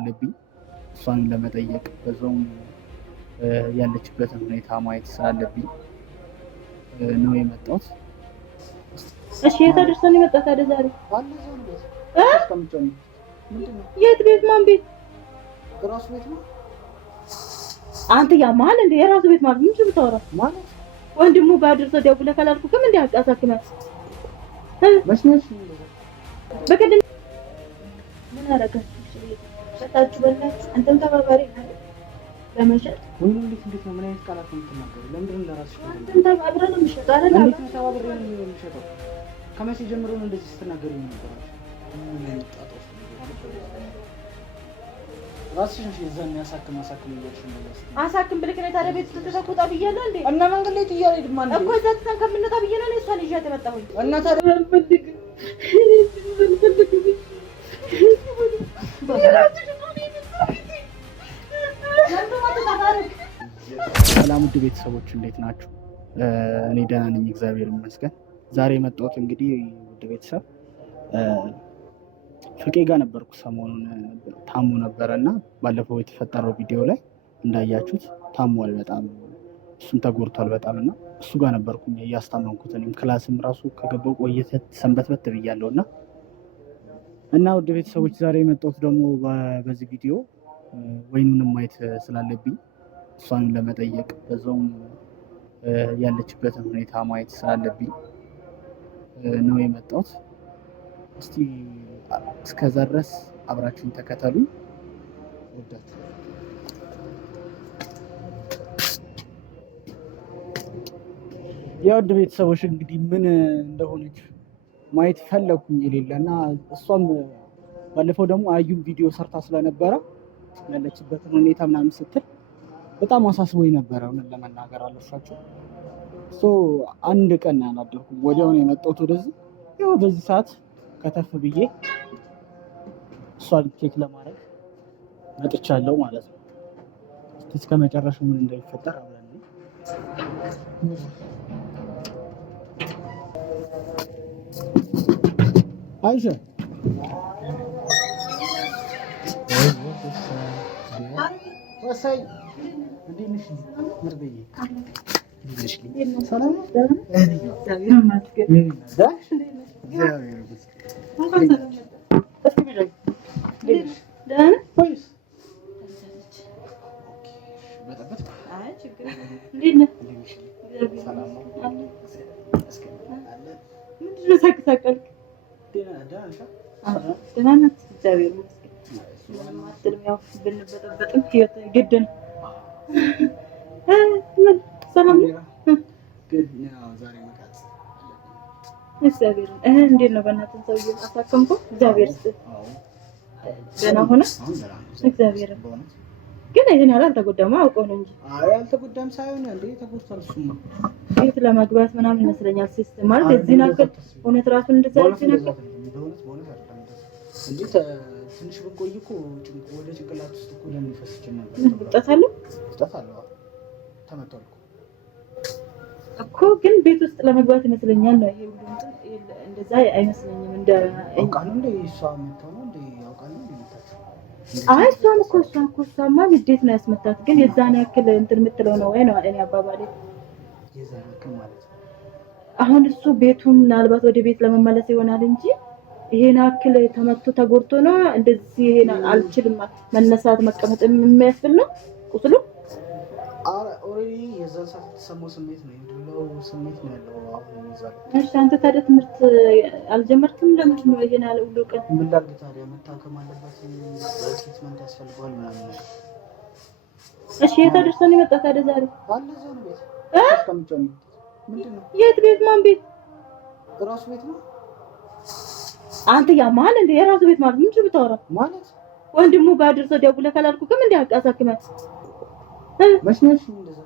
አለብኝ እሷን ለመጠየቅ በዛውም ያለችበትን ሁኔታ ማየት ስላለብኝ ነው የመጣሁት። እሺ የት አድርሰን የመጣሁት ታዲያ ዛሬ የት ቤት? ማን ቤት? ራሱ ቤት ነው። አንተ ያማል እንደ የራሱ ቤት ማለት ምን ብታወራ ማለት ወንድሙ ጋር አድርሰው ደውለህ ካላልኩህም እንደ አሳክመህ መስመር በቀደም ምን አደረጋችሁ? ሰጣችሁ በላችሁ። አንተም ተባባሪ ነህ ለመሸጥ ወይ እንዴት ነው? ምን አይነት ቃላት ነው የምትናገረው? ለምንድን ነው ለራስሽ? አንተም ተባብረህ ነው የምትሸጠው አይደል? እንዴት ነው ተባብረህ ነው የምትሸጠው? ከመቼ ጀምሮ ነው እንደዚህ ስትናገሪ ነው? ራስሽን እዛን ያሳክም እያልሽ ነው። አሳክም ብለህ ነው ታዲያ ቤት ተተቆጣ ብያለሁ እንዴ? እና መንገድ ላይ ትያለህ አይደል? ማን እኮ እዛ ተን ከምንወጣ ብዬ ነው እሷን ይዤ ተመጣሁኝ። እና ታዲያ ፈልግ ሰላም ውድ ቤተሰቦች እንዴት ናችሁ? እኔ ደህና ነኝ፣ እግዚአብሔር ይመስገን። ዛሬ የመጣሁት እንግዲህ ውድ ቤተሰብ ፍቄ ጋር ነበርኩ። ሰሞኑን ታሞ ነበረ እና ባለፈው የተፈጠረው ቪዲዮ ላይ እንዳያችሁት ታሟል በጣም እሱም ተጎድቷል በጣም እና እሱ ጋር ነበርኩኝ እያስታመምኩት። እኔም ክላስም ራሱ ከገባሁ ቆይቼ ሰንበትበት ብያለሁ እና ውድ ቤተሰቦች ዛሬ የመጣሁት ደግሞ በዚህ ቪዲዮ ወይኑንም ማየት ስላለብኝ እሷን ለመጠየቅ በዛውም ያለችበትን ሁኔታ ማየት ስላለብኝ ነው የመጣሁት። እስቲ እስከዛ ድረስ አብራችሁን ተከተሉ። ወዳችሁ የውድ ቤተሰቦች እንግዲህ ምን እንደሆነች ማየት ፈለኩኝ የሌለና እሷም ባለፈው ደግሞ አዩም ቪዲዮ ሰርታ ስለነበረ ያለችበትን ሁኔታ ምናምን ስትል በጣም አሳስቦኝ ነበረ። ምን ለመናገር አለፋችሁ አንድ ቀን ያናደርኩም ወዲያው ነው የመጣሁት ወደዚህ። ያው በዚህ ሰዓት ከተፍ ብዬ እሷን ቼክ ለማድረግ መጥቻለሁ ማለት ነው። እስከ መጨረሻው ምን እንደሚፈጠር አብረን አይሻ ወሳይ እንዴት ነሽ? ምርጥዬ ሰላም ግድ ነው። ሰላም እግዚአብሔር እንዴት ነው? በእናትህ ሰውዬው አሳከምኩ። እግዚአብሔር ይስጥ ደህና ሆነ። እግዚአብሔር ግን ይሄን ያህል አልተጎዳም። አውቀው ነው እንጂ አይ አልተጎዳም ሳይሆን እንዴ ተጎድቷል። እሱማ ቤት ለመግባት ምናምን ይመስለኛል ሲስተም ማለት እዚህ ናከል እውነት ራሱን እንደዛ ይችላል እንዴ ትንሽ ብቆይ እኮ ወደ ጭንቅላት ውስጥ እኮ ለሚፈስ ይችላል። ወጣታለሁ ተመቷል እኮ ግን ቤት ውስጥ ለመግባት ይመስለኛል ነው። ይሄ ሁሉ እንደዛ አይመስለኝም። እንደ አውቃለሁ እንደ እሷ መተው ነው እንደ አውቃለሁ እንደ መታችሁ። አይ እሷማ ንዴት ነው ያስመታት። ግን የዛን ያክል እንትን የምትለው ነው ወይ ነው እኔ አባባሌ የዛን ያክል ማለት ነው። አሁን እሱ ቤቱን ምናልባት ወደ ቤት ለመመለስ ይሆናል እንጂ ይሄን ያክል ተመቶ ተጎድቶ ነው እንደዚህ። ይሄን አልችልም መነሳት መቀመጥ የሚያስብል ነው ቁስሉ። ኦሬዲ የዛን ሰዓት የተሰማው ስሜት ነው የድሮው ስሜት ነው ያለው አሁን ይዛል። እሺ አንተ ታዲያ ትምህርት አልጀመርክም? ለምንድን ነው ይሄን ያለ ሁሉ ቀን? ምን ላድርግ ታዲያ መታከም አለበት፣ ትሪትመንት ያስፈልገዋል ምናምን። እሺ የት አድርሰን የመጣሁት ታዲያ ዛሬ? ባለ ዘን ቤት አስቀምጬው ነው። ምንድን ነው? የት ቤት? ማን ቤት? ራሱ ቤት ነው። አንተ ያማል እንደ የራሱ ቤት ማለት ምን ብታወራ ማለት ወንድሙ ጋር አድርሰው ደውለህ ካላልኩህም እንደ አሳክመህ መስመርሽ እንደዛ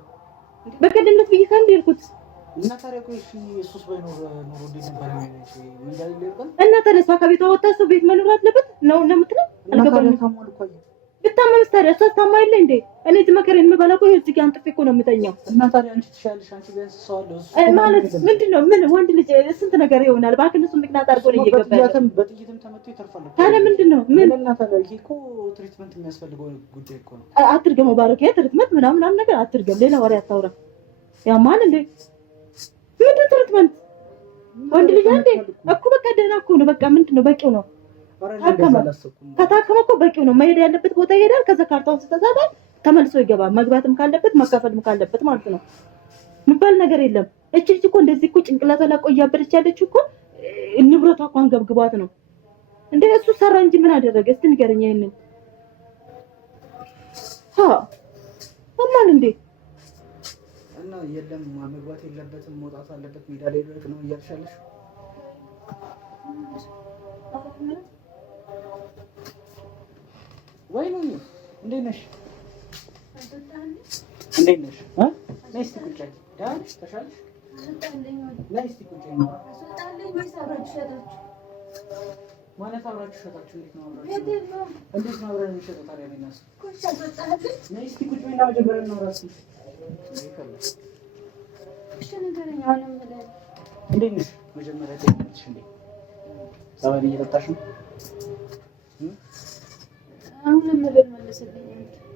በቀደም ዕለት ብዬሽ ካንዴ ልኩት እና ታዲያ ቆይ እሺ ኢየሱስ ባይኖር ኖሮ እንዴት ነበር የሚሆነው? ምን ይላል? እና ታዲያ እሷ ከቤቷ ወጣ ሰው ቤት መኖር አለበት ነው የምትለው? አልገባኝም። ታሟል እኮ ብታመምስ ታዲያ እሷ ታማይለ እንዴ? እኔ እዚህ መከረን የምበላው እኮ እዚህ ጋር አንጥፌ እኮ ነው የምተኛው። እና ታዲያ አንቺ ትሻለሽ። አንቺ ቢያንስ ሰው አለው ማለት ምንድነው? ምን ወንድ ልጅ ስንት ነገር ይሆናል። እባክህ እሱ ምክንያት አድርጎ ነው እየገባ ያለው። በጥይትም ተመቶ ይተርፋል። ታዲያ ምንድነው? ምን እና ታዲያ ይሄ እኮ ትሪትመንት የሚያስፈልገው ጉዳይ እኮ ነው። አትርገመው ባሮኬ፣ ትሪትመንት ምናምን ነገር አትርገም። ሌላ ወሬ አታውራ። ያማል እንዴ? ምንድን ትሪትመንት? ወንድ ልጅ አንዴ እኮ በቃ ደህና እኮ ነው። በቃ ምንድነው? በቂው ነው። ከታከመ እኮ በቂው ነው። መሄድ ያለበት ቦታ ይሄዳል። ከዛ ካርታውን ስተሳታ ተመልሶ ይገባል። መግባትም ካለበት መካፈልም ካለበት ማለት ነው። የሚባል ነገር የለም። እቺ ልጅ እኮ እንደዚህ እኮ ጭንቅላቷ ላይ ቆያበረች ያለችው እኮ ንብረቷ እንኳን ገብግባት ነው እንዴ። እሱ ሰራ እንጂ ምን አደረገ? እስቲ ንገረኝ ይሄንን። እንዴ እና የለም መግባት የለበትም መውጣት አለበት ሜዳ ላይ ነው እያልሻለሽ? ወይ ነው እንዴት ነሽ? እንዴት ነሽ? ነይ እስኪ ቁጭ በይ። ደህና ነሽ? ተሻለሽ? ነይ እስኪ ቁጭ በይ። ማለት አብራችሁ ሸጣችሁ? እንዴት ነው አብረን የሚሸጠው ታዲያ? ነይ እስኪ ቁጭ በይና መጀመሪያ እናውራ እስኪ። እንዴት ነሽ? መጀመሪያ ጤንነትሽ እንዴት? ጸበል እየጠጣሽ ነው? አሁን ምን መልስልኝ?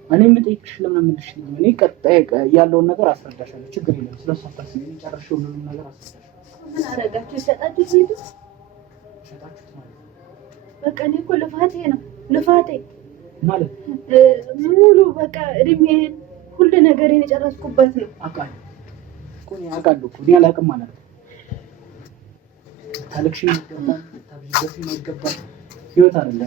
እኔ የምጠይቅሽ ለምን መልሽልኝ? እኔ ቀጣይ ያለውን ነገር አስረዳሻለሁ። ችግር የለም። ስለሱ አታስቢ። እኔ ጨርሼው ሁሉንም ነገር አስረዳሻለሁ። ምን አደረጋችሁ? ሸጣችሁት? ሄዱ ሸጣችሁት ማለት በቃ እኔ እኮ ልፋቴ ማለት ሙሉ በቃ እድሜን ሁሉ ነገሬን የጨረስኩበት ነው። አውቃለሁ እኮ እኔ አላውቅም ማለት ነው። ታለቅሽ ይገባል፣ ታብዥበት ይገባል። ህይወት አይደለ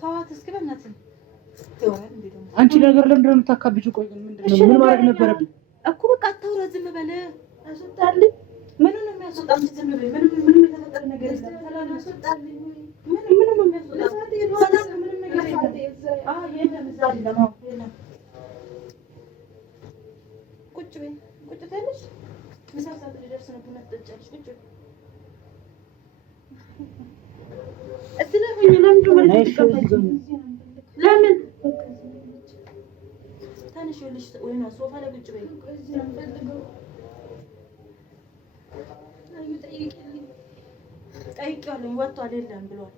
ተዋት እስኪ በእናትህ። አንቺ ነገር ለምንድን ነው የምታካብጂው? ቆይ ግን ምንድን ነው? ምን ማድረግ ነበረብኝ እኮ? በቃ አታውራ፣ ዝም በል። አስወጣልኝ። ምኑን ነው የሚያስወጣው? ዝም በል። ምንም የተፈጠረ ነገር የለም። ሰላም አስወጣልኝ። ምንም ነው የሚያስወጣው? ምንም ነገር የለም። የለም እዛ አይደለም። የለም። ቁጭ በይ። ቁጭ ትያለሽ። ምሳ ሰዓት ሊደርስ ነው። ቡና ትጠጫለሽ። ቁጭ በይ። እዚህ ላይ ሆኜ ለምንድን ነው ማለት ነው? ለምን ትንሽ ልጅ ወይና ሶፋ ላይ ቁጭ በይ። ጠይቄዋለሁ። ወጥቷል የለም ብሏል።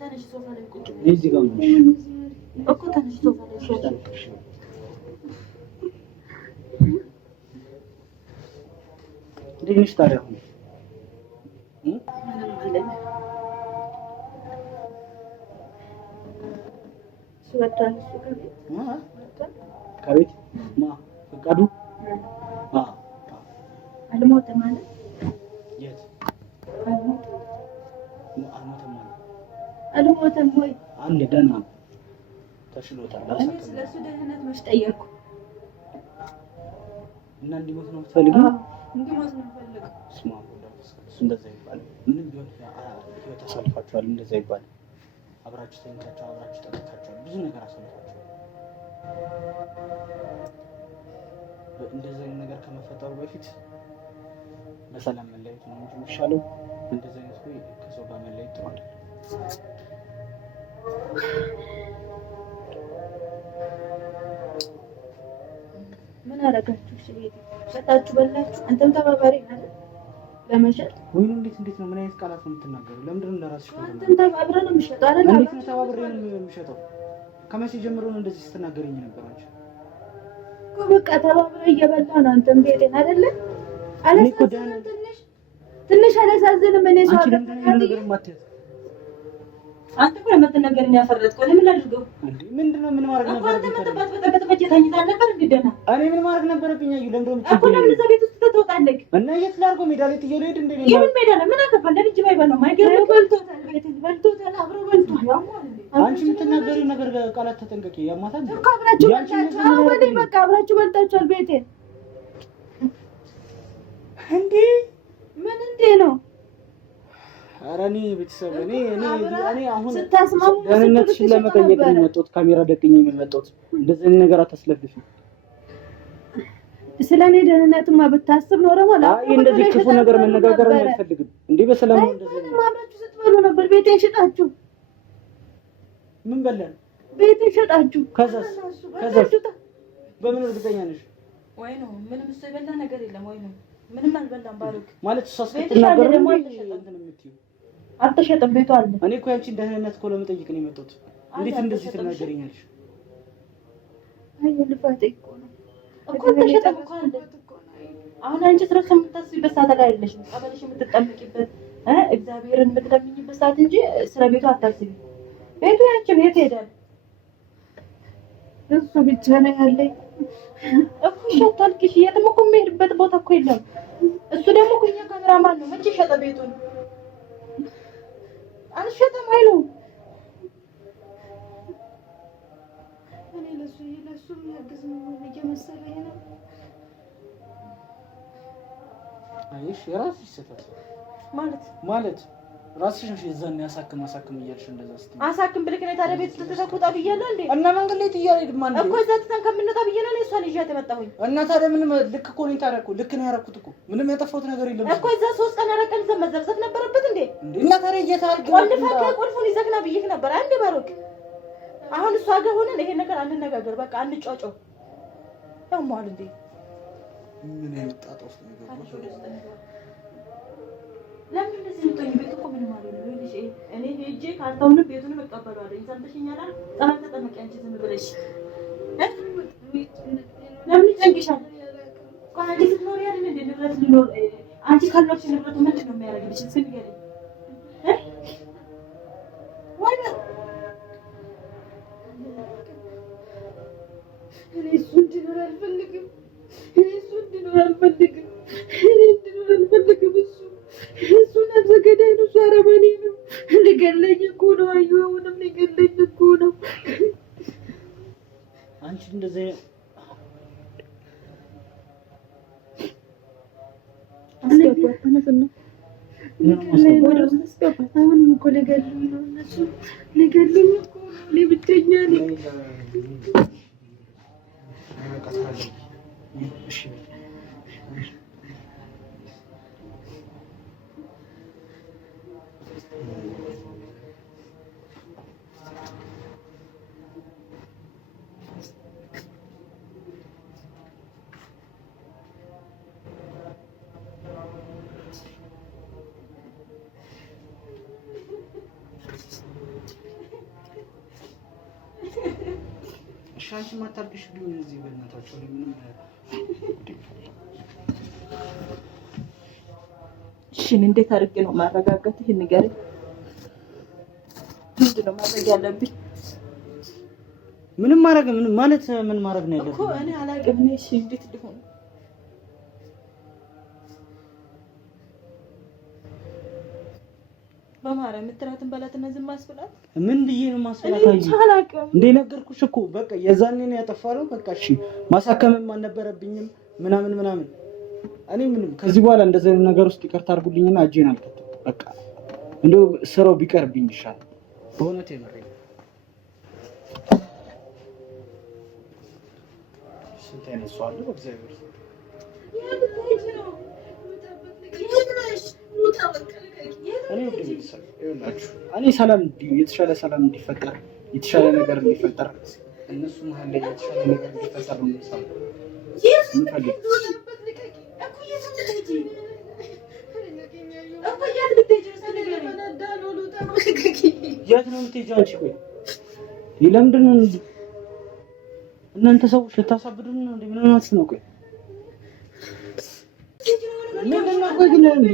ትንሽ ሶፋ ላይ ቁጭ በይ። እዚህ ጋር ነው እኮ ትንሽ ሶፋ ላይ ቁጭ በይ። እንዴት ነሽ ታዲያ? ከቤት ፈቃዱ አልሞተም ማለት የት አልሞተም ወይ? አንድ ደህና ነው፣ ተሽሎታል። ስለሱ ደህንነት መች ጠየቅኩ እና እንዲሞት ነው የምትፈልጊው? እንዲሞት ነው የምፈልገው። እሱ እንደዛ ይባላል። ምንም ቢሆን ህይወት አሳልፋችኋል። እንደዛ ይባላል። አብራችሁ ተኝታችሁ፣ አብራችሁ ጠጥታችኋል፣ ብዙ ነገር አሳልፋችኋል። እንደዚህ አይነት ነገር ከመፈጠሩ በፊት በሰላም መለያየት ነው እንጂ የሚሻለው። እንደዚህ አይነት ወይ ከሰው ጋር መለያየት ጥሩ አይደለም። ምን አደረጋችሁ? ሸጣችሁ፣ በላችሁ። አንተም ተባባሪ አይደል? ለመሸጥ ወይ እንዴት ነው? ምን አይነት ቃላት ነው የምትናገረው? ለምንድን ነው ለራስሽ? አንተም ተባብረን ነው የምትሸጠው አይደል? እንዴት ነው ተባብሬ ነው የምሸጠው? ከመቼ ጀምሮ ነው እንደዚህ ስትናገረኝ ነበር? አንቺ እኮ በቃ ተባብረን እየበላ ነው። አንተም ቤቴን አይደለ? ትንሽ አላሳዝንም? እኔ ሰው አንተ እኮ ለምትነገረኝ ያፈረጥከው ለምን ላድርገው? ምንድነው? ምን ማድረግ ነበረብኝ? እኔ ምን ማድረግ ነበረብኝ? አዩ ለምንድነው እኮ ለምን እዛ ቤት ውስጥ ትወጣለህ? እና የት ላድርገው? ሜዳ ላይ ጥዬው ልሄድ እንዴ? የምን ሜዳ ነው? ምን አገባህ? ለልጅ ባይበላው ማይገርም በልቶታል። ቤትን በልቶታል። አብሮ በልቷል። አንቺ የምትናገሪው ነገር ቃላት ተጠንቀቂ። ያማታል እኮ አብራችሁ በልታችኋል። አሁን በቃ አብራችሁ በልታችኋል። ቤቴን እንዴ? ምን እንዴ ነው? ኧረ እኔ ቤተሰብ እኔ አሁን ስታስማሙ ደህንነትሽን ለመጠየቅ ነው የመጣሁት። ካሜራ ደቅኜ የመጣሁት። እንደዚህ አይነት ነገር አታስለፍፊ። ስለኔ ደህንነትማ ብታስብ ኖሮ ማለት አይ እንደዚህ ክፉ ነገር መነጋገር አልፈልግም። እንዴ በሰላም ነው እንደዚህ ማምራችሁ ስትበሉ ነበር። ቤቴን ሽጣችሁ ምን በላን? ቤት ሸጣችሁ ከዛስ በምን እርግጠኛ ነሽ? ወይ ነው ምንም እሱ የበላ ነገር የለም ወይ ነው ምንም አልበላም። ባሩክ ማለት እሷ ስትናገር ደግሞ አልተሸጠም ቤቱ አለ። እኔ እኮ ያንቺን ደህንነት እኮ ለመጠየቅ ነው የመጣሁት። እንዴት እንደዚህ ትናገሪኛለሽ? አይ ልፋቴ እኮ ነው እኮ አልተሸጠም እኮ አለ። አሁን አንቺ ስራሽ የምታስቢበት ሰዓት ላይ አይደለሽም። ጸበልሽ የምትጠምቂበት እግዚአብሔርን የምትለምኝበት ሰዓት እንጂ ስለ ቤቱ አታስቢ። ቤቱ ያንቺ ቤት ሄዳል። እሱ ብቻ ነው ያለኝ እኮ ሸጣልክሽ። የትም እኮ የምሄድበት ቦታ እኮ የለም። እሱ ደግሞ እኮ እኛ ካሜራማን ነው። መቼ ሸጠ ቤቱን? አልሸጠም አይለው። እኔ ለሱ የሚያግዝ ነው እየመሰለኝ ነው። አይሽ የራስሽ ስህተት ማለት ራስሽ ነሽ የዛን ያሳክም እያልሽ እንደዛ ስትይ አሳክም ብልክ ነው። ታዲያ ቤት ተተኩጣ ብያለሁ እንዴ? እና መንገድ ላይ ትያለሽ ማን እኮ እዛ ተተን ከምንወጣ ብያለሁ ነው እሷን ይዣት የመጣሁኝ። እና ታዲያ ምንም ልክ እኮ ነው ታረኩ። ልክ ነው ያረኩት እኮ ምንም ያጠፋሁት ነገር የለም እኮ እዛ 3 ቀን አረቀን ዘመዘብዘብ ነበረበት እንዴ? እና ታዲያ እየታርክ ቁልፉን ይዘግና ብዬሽ ነበር አንዴ ባሮክ። አሁን እሷ ጋር ሆነን ይሄን ነገር አንነጋገር፣ በቃ አንጫጫው። ያሟል እንዴ? ምን ያጣጣፍ ነገር ነው? ለምን እንደዚህ ልትሆኚ? ቤት እኮ ምን ማለት ነው? እኔ ሄጄ ካርታውንም ቤቱንም እቀበለዋለሁ። ሰምተሽኛል? ጸበል ተጠመቂ አንቺ ዝም ብለሽ ለምን ይጨንቅሻል? አንቺ ስትኖሪ አይደል እንደ ንብረት ሊኖር አንቺ ካልኖርሽ ንብረቱ ምንድን ነው የሚያደርግልሽ? እስኪ ንገሪኝ። ወይ እኔ እሱ እንዲኖር አልፈልግም። እሱ ነፍሰ ገዳይ ነው። እሱ አረመኔ ነው። ሊገለኝ እኮ ነው። አሁንም ሊገለኝ እኮ ነው። አንቺ እንደዚህ አሁንም እኮ ሊገሉኝ ነው። እነሱ ሊገሉኝ እኮ ነው። እኔ ብቸኛ ነኝ። ሻንቺ ማታርግሽ ቢሆን እዚህ በእናታችሁ ምንም እሺ፣ እንዴት አድርጌ ነው ማረጋጋት? ይሄን ንገረኝ። ምንድን ነው ማድረግ ያለብኝ? ምንም ማድረግ ምን ማለት ምን ማድረግ ነው ያለብኝ እኮ እኔ አላውቅም። እሺ፣ እንዴት ልሆን? በማርያም የምትላትን በላትና ዝም አስብላት። ምን ብዬ ነው ማስብላት? አላውቅም እንዴ ነገርኩሽ እኮ በቃ የዛኔ ነው ያጠፋለው። በቃ እሺ ማሳከምም አልነበረብኝም ምናምን እኔ ምንም ከዚህ በኋላ እንደዚህ አይነት ነገር ውስጥ ይቅርታ አድርጉልኝና እጄን አልከተም። በቃ እንደው ስራው ቢቀርብኝ ይሻላል። በእውነት የመረኝ ስንት አይነት ሰው አለ በእግዚአብሔር እኔ ሰላም የተሻለ ሰላም እንዲፈጠር የተሻለ ነገር እንዲፈጠር እነሱ መሀል ላይ የተሻለ ነገር እንዲፈጠር ነው የምሰራው። የት ነው የምትሄጂው አንቺ? ቆይ ለምንድን ነው እናንተ ሰዎች ልታሳብዱን ነው እንዴ? ምን ማለት ነው? ቆይ ምንድን ነው? ቆይ ግን እንዴ